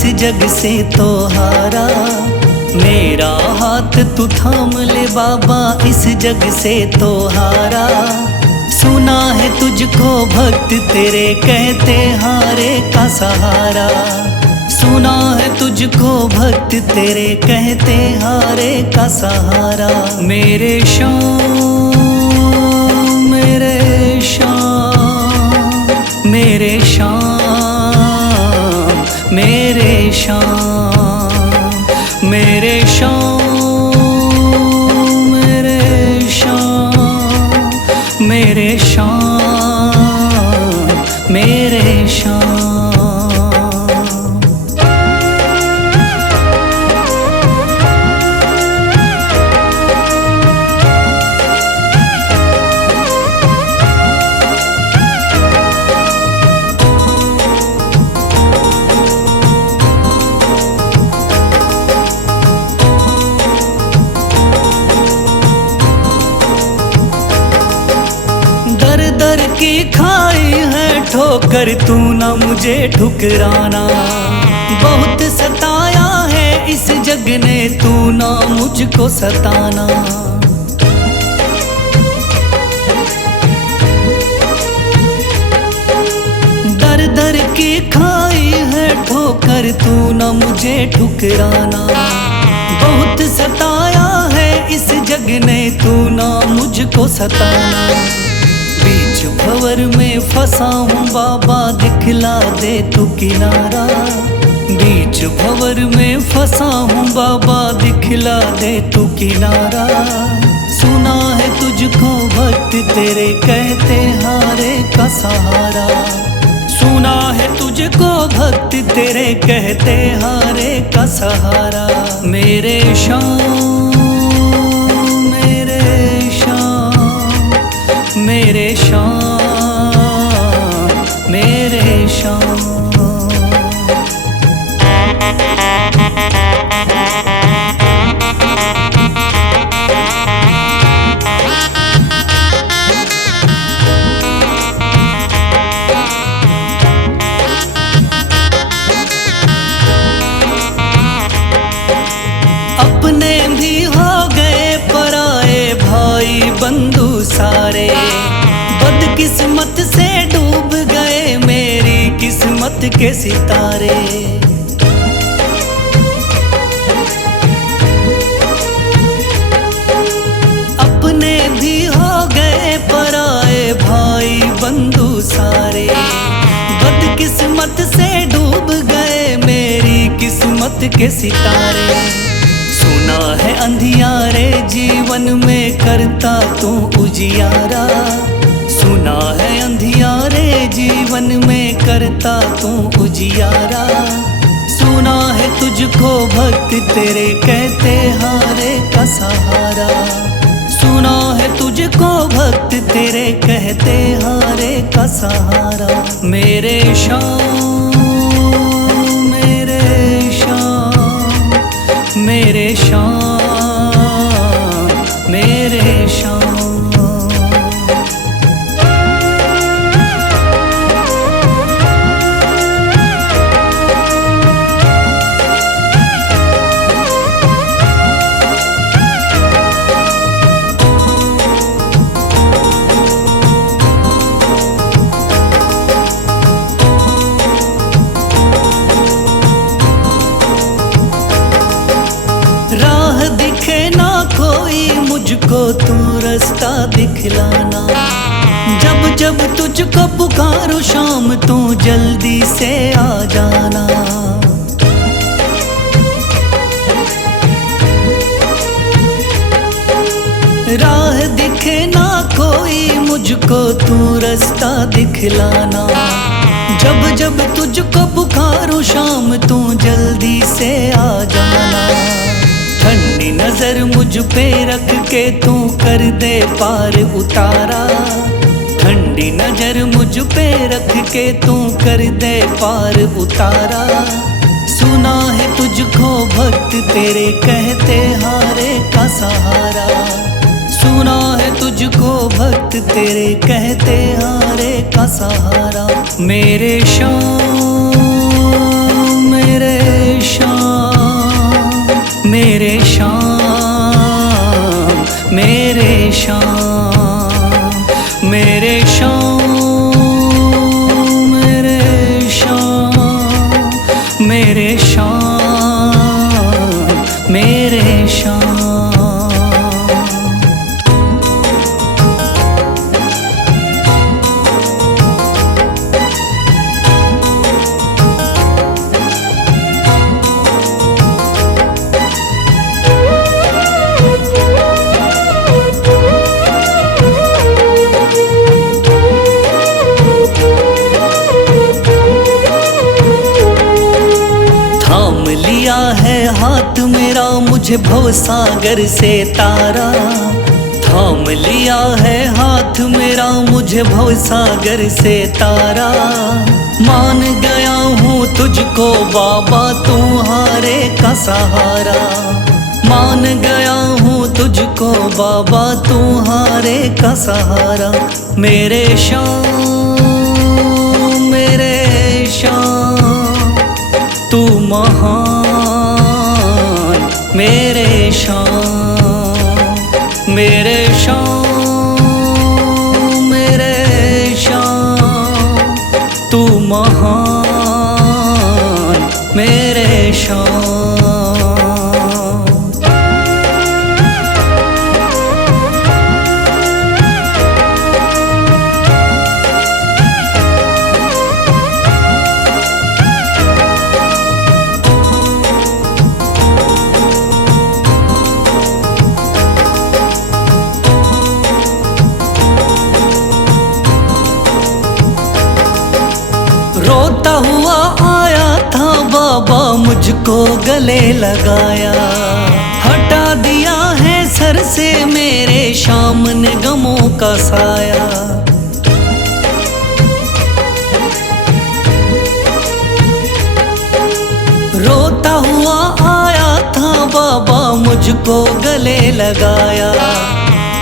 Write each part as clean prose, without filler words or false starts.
इस जग से तो हारा। मेरा हाथ तू थाम ले बाबा, इस जग से तो हारा। सुना है तुझको भक्त तेरे कहते हारे का सहारा। सुना है तुझको भक्त तेरे कहते हारे का सहारा। मेरे श्याम मेरे श्याम मेरे श्याम मेरे श्याम मेरे श्याम मेरे श्याम मेरे श्याम मेरे श्याम। दर की खाई है ठोकर, तू ना मुझे ठुकराना। बहुत सताया है इस जग ने, तू ना मुझको सताना। दर दर की खाई है ठोकर, तू ना मुझे ठुकराना। बहुत सताया है इस जग ने, तू ना मुझको सताना। बीच भंवर में फंसा हूँ बाबा, दिखला दे तू किनारा। बीच भंवर में फंसा हूँ बाबा, दिखला दे तू किनारा। सुना है तुझको भक्त तेरे कहते हारे का सहारा। सुना है तुझको भक्त तेरे कहते हारे का सहारा। मेरे श्याम मेरे श्याम मेरे श्याम मेरे श्याम। अपने भी हो गए पराए भाई बंधु सारे। बदकिस्मत से डूब गए मेरी किस्मत के सितारे। अपने भी हो गए पराए भाई बंधु सारे। बदकिस्मत से डूब गए मेरी किस्मत के सितारे। सुना है अंधियारे जीवन में करता तू उजियारा। सुना है अंधियारे जीवन में करता तू उजियारा। सुना है तुझको भक्त तेरे कहते हारे का सहारा। सुना है तुझको भक्त तेरे कहते हारे का सहारा। मेरे श्याम मेरे श्याम मेरे श्याम मेरे श्याम। राह दिखे ना कोई मुझको, तू रास्ता दिखलाना। जब जब तुझको पुकारूं शाम, तू जल्दी से आ जाना। राह दिखे ना कोई मुझको, तू रास्ता दिखलाना। जब जब तुझको पुकारूं शाम, तू जल्दी से आ जाना। ठंडी नजर मुझ पे रख के तू कर दे पार उतारा। ठंडी नजर मुझ पे रख के तू कर दे पार उतारा। सुना है तुझको भक्त तेरे कहते हारे का सहारा। सुना है तुझको भक्त तेरे कहते हारे का सहारा। मेरे श्याम मेरे शाम मेरे शाम मेरे शाम मेरे शाम मेरे शाम मेरे शाम मेरे शाम। थाम लिया है हाथ मेरा मुझे भवसागर से तारा, थाम लिया है हाथ मेरा मुझे भवसागर से तारा। मान गया हूँ तुझको बाबा तुम्हारे का सहारा, मान गया हूँ तुझको बाबा तुम्हारे का सहारा। मेरे शाम मेरे शाम तू महान, मेरे शाम मेरे शाम मेरे शाम तू महान, मेरे शाम। रोता हुआ आया था बाबा मुझको गले लगाया, हटा दिया है सर से मेरे शाम ने गमों का साया। रोता हुआ आया था बाबा मुझको गले लगाया,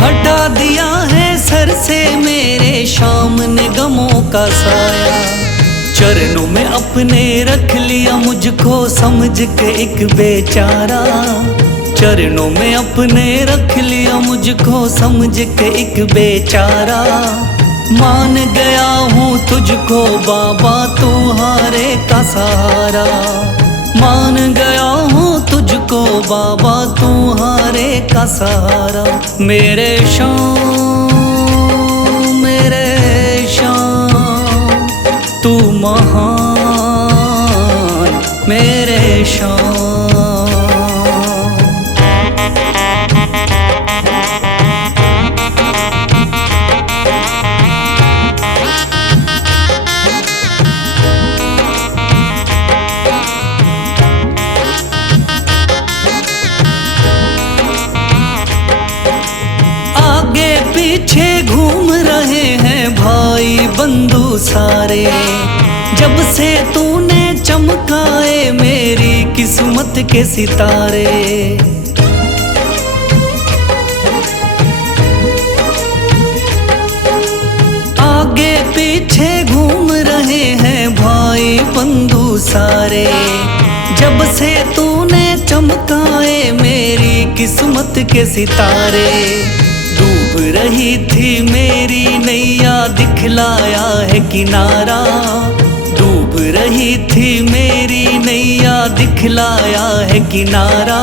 हटा दिया है सर से मेरे शाम ने गमों का साया। चरणों में अपने रख लिया मुझको समझ के एक बेचारा, चरणों में अपने रख लिया मुझको समझ के एक बेचारा। मान गया हूँ तुझको बाबा तुम्हारे का सहारा, मान गया हूँ तुझको बाबा तुम्हारे का सहारा। मेरे शाम मेरे शाम तू महान, मेरे शाम। आगे पीछे घूम रहे हैं भाई बंधु सारे, जब से तूने चमकाए मेरी किस्मत के सितारे। आगे पीछे घूम रहे हैं भाई बंधु सारे, जब से तूने चमकाए मेरी किस्मत के सितारे। डूब रही थी मेरी नैया दिखलाया है किनारा, डूब रही थी मेरी नैया दिखलाया है किनारा।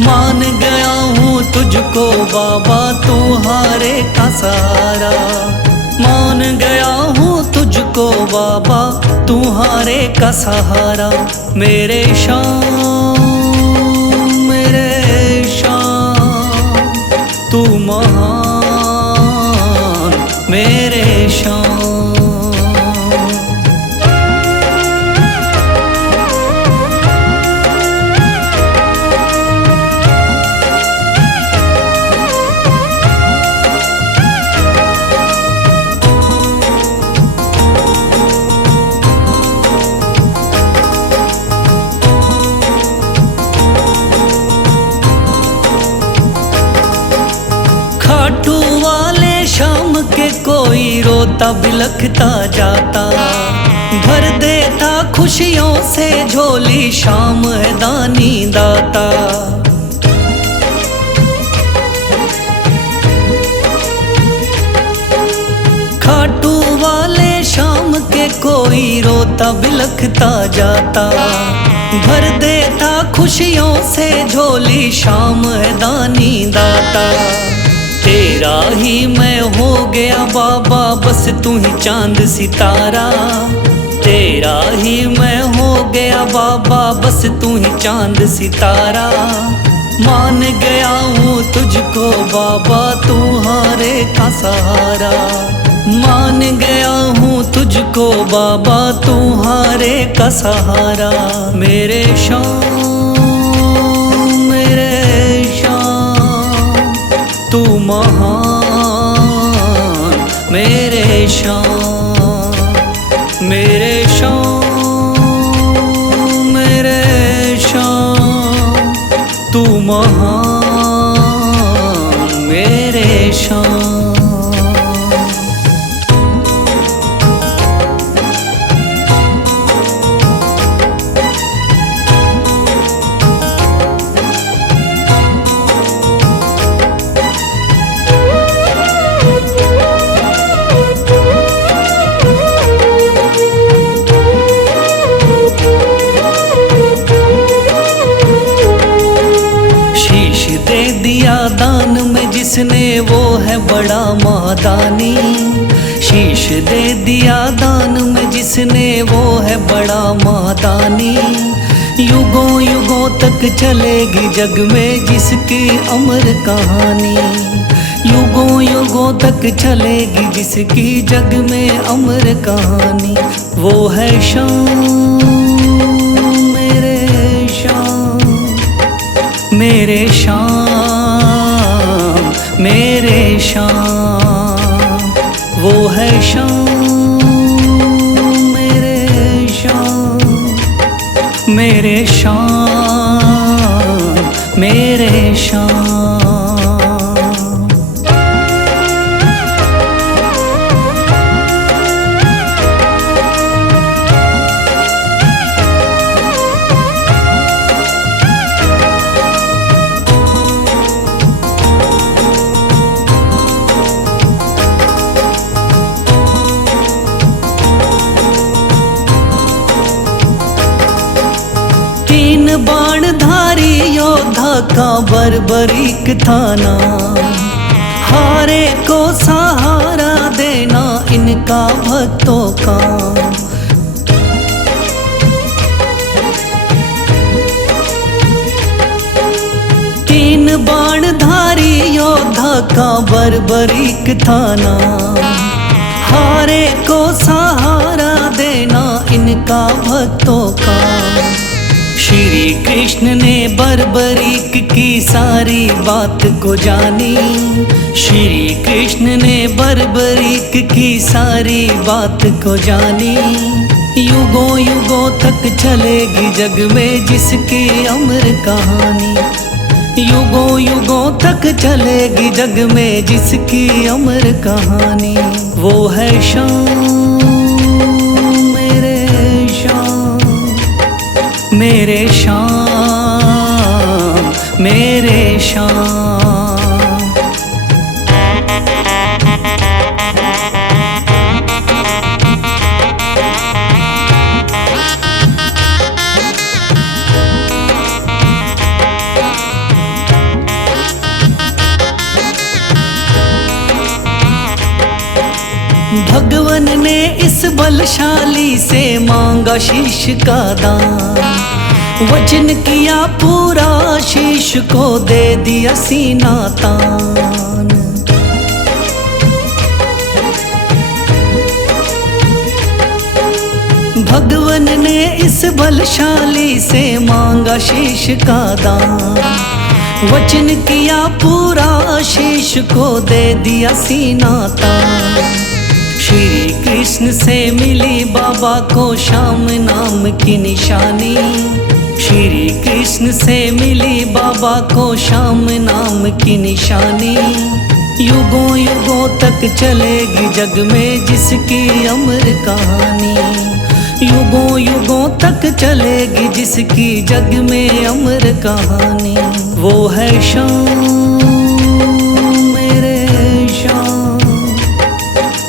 मान गया हूँ तुझको बाबा तुम्हारे का सहारा, मान गया हूँ तुझको बाबा तुम्हारे का सहारा। मेरे शाम मेरे शाम तू महान, मेरे शाम। खाटू वाले शाम के कोई रोता बिलखता जाता, भर देता खुश खुशियों से झोली, शाम है दानी दाता। खाटू वाले शाम के कोई रोता बिलखता जाता, भर देता खुशियों से झोली, शाम है दानी दाता। तेरा ही मैं हो गया बाबा, बस तू ही चांद सितारा। तेरा ही मैं हो गया बाबा, बस तू ही चांद सितारा। मान गया हूँ तुझको बाबा, तू हारे का सहारा। मान गया हूँ तुझको बाबा, तू हारे का सहारा। मेरे शाम, मेरे शाम, तू महान। मेरे शाम, मेरे शाम, मेरे शाम, तू महान। मेरे शाम। दिया दान में जिसने, वो है बड़ा महादानी। शीश दे दिया दान में जिसने, वो है बड़ा महादानी। युगों युगों तक चलेगी जग में जिसकी अमर कहानी। युगों युगों तक चलेगी जिसकी जग में अमर कहानी। वो है शाम, मेरे शाम, मेरे शाम, मेरे शाम। वो है शाम, मेरे शाम, मेरे शाम, मेरे शाम। बाणधारी योद्धा का बर्बरीक थाना, हारे को सहारा देना इनका भक्तों का। तीन बाणधारी योद्धा का बर्बरीक थाना, हारे को सहारा देना इनका भक्तों का। श्री कृष्ण ने बर्बरीक की सारी बात को जानी। श्री कृष्ण ने बर्बरीक की सारी बात को जानी। युगों युगों तक चलेगी जग में जिसकी अमर कहानी। युगों युगों तक चलेगी जग में जिसकी अमर कहानी। वो है शाम, मेरे शाम, मेरे शाम, मेरे शाम। भगवन ने इस बलशाली से मांगा शीश का दान। वचन किया पूरा, शीश को दे दिया सीना तान। भगवन ने इस बलशाली से मांगा शीश का दान। वचन किया पूरा, शीश को दे दिया सीना तान। श्री कृष्ण से मिली बाबा को श्याम नाम की निशानी। श्री कृष्ण से मिली बाबा को श्याम नाम की निशानी। युगों युगों तक चलेगी जग में जिसकी अमर कहानी। युगों युगों तक चलेगी जिसकी जग में अमर कहानी। वो है शाम मेरे शाम,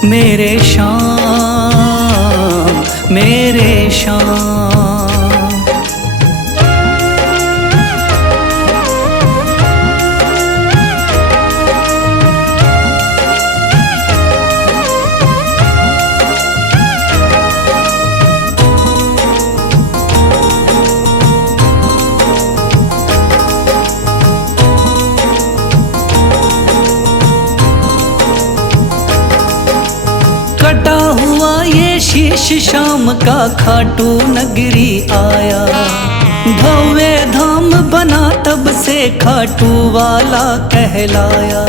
मेरे शाम, मेरे शाम। कटा हुआ ये शीश शाम का खाटू नगरी आया। भव्य धाम बना तब से खाटू वाला कहलाया।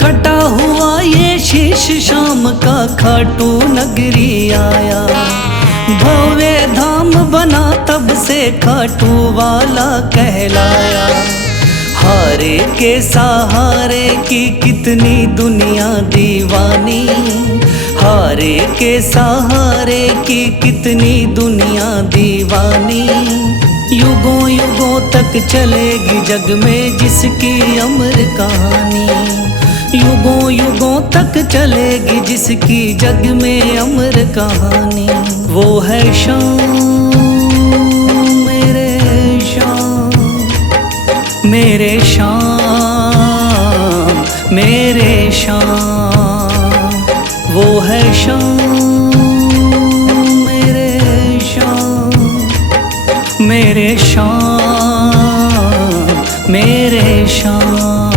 कटा हुआ ये शीश शाम का खाटू नगरी आया। भव्य धाम बना तब से खाटू वाला कहलाया। हारे के सहारे की कितनी दुनिया दीवानी, हारे के सहारे की कितनी दुनिया दीवानी। युगों युगों तक चलेगी जग में जिसकी अमर कहानी। युगों युगों तक चलेगी जिसकी जग में अमर कहानी। वो है शाम मेरे शाम, मेरे शाम, मेरे शाम। वो है शाम मेरे शाम, मेरे शाम, मेरे शाम।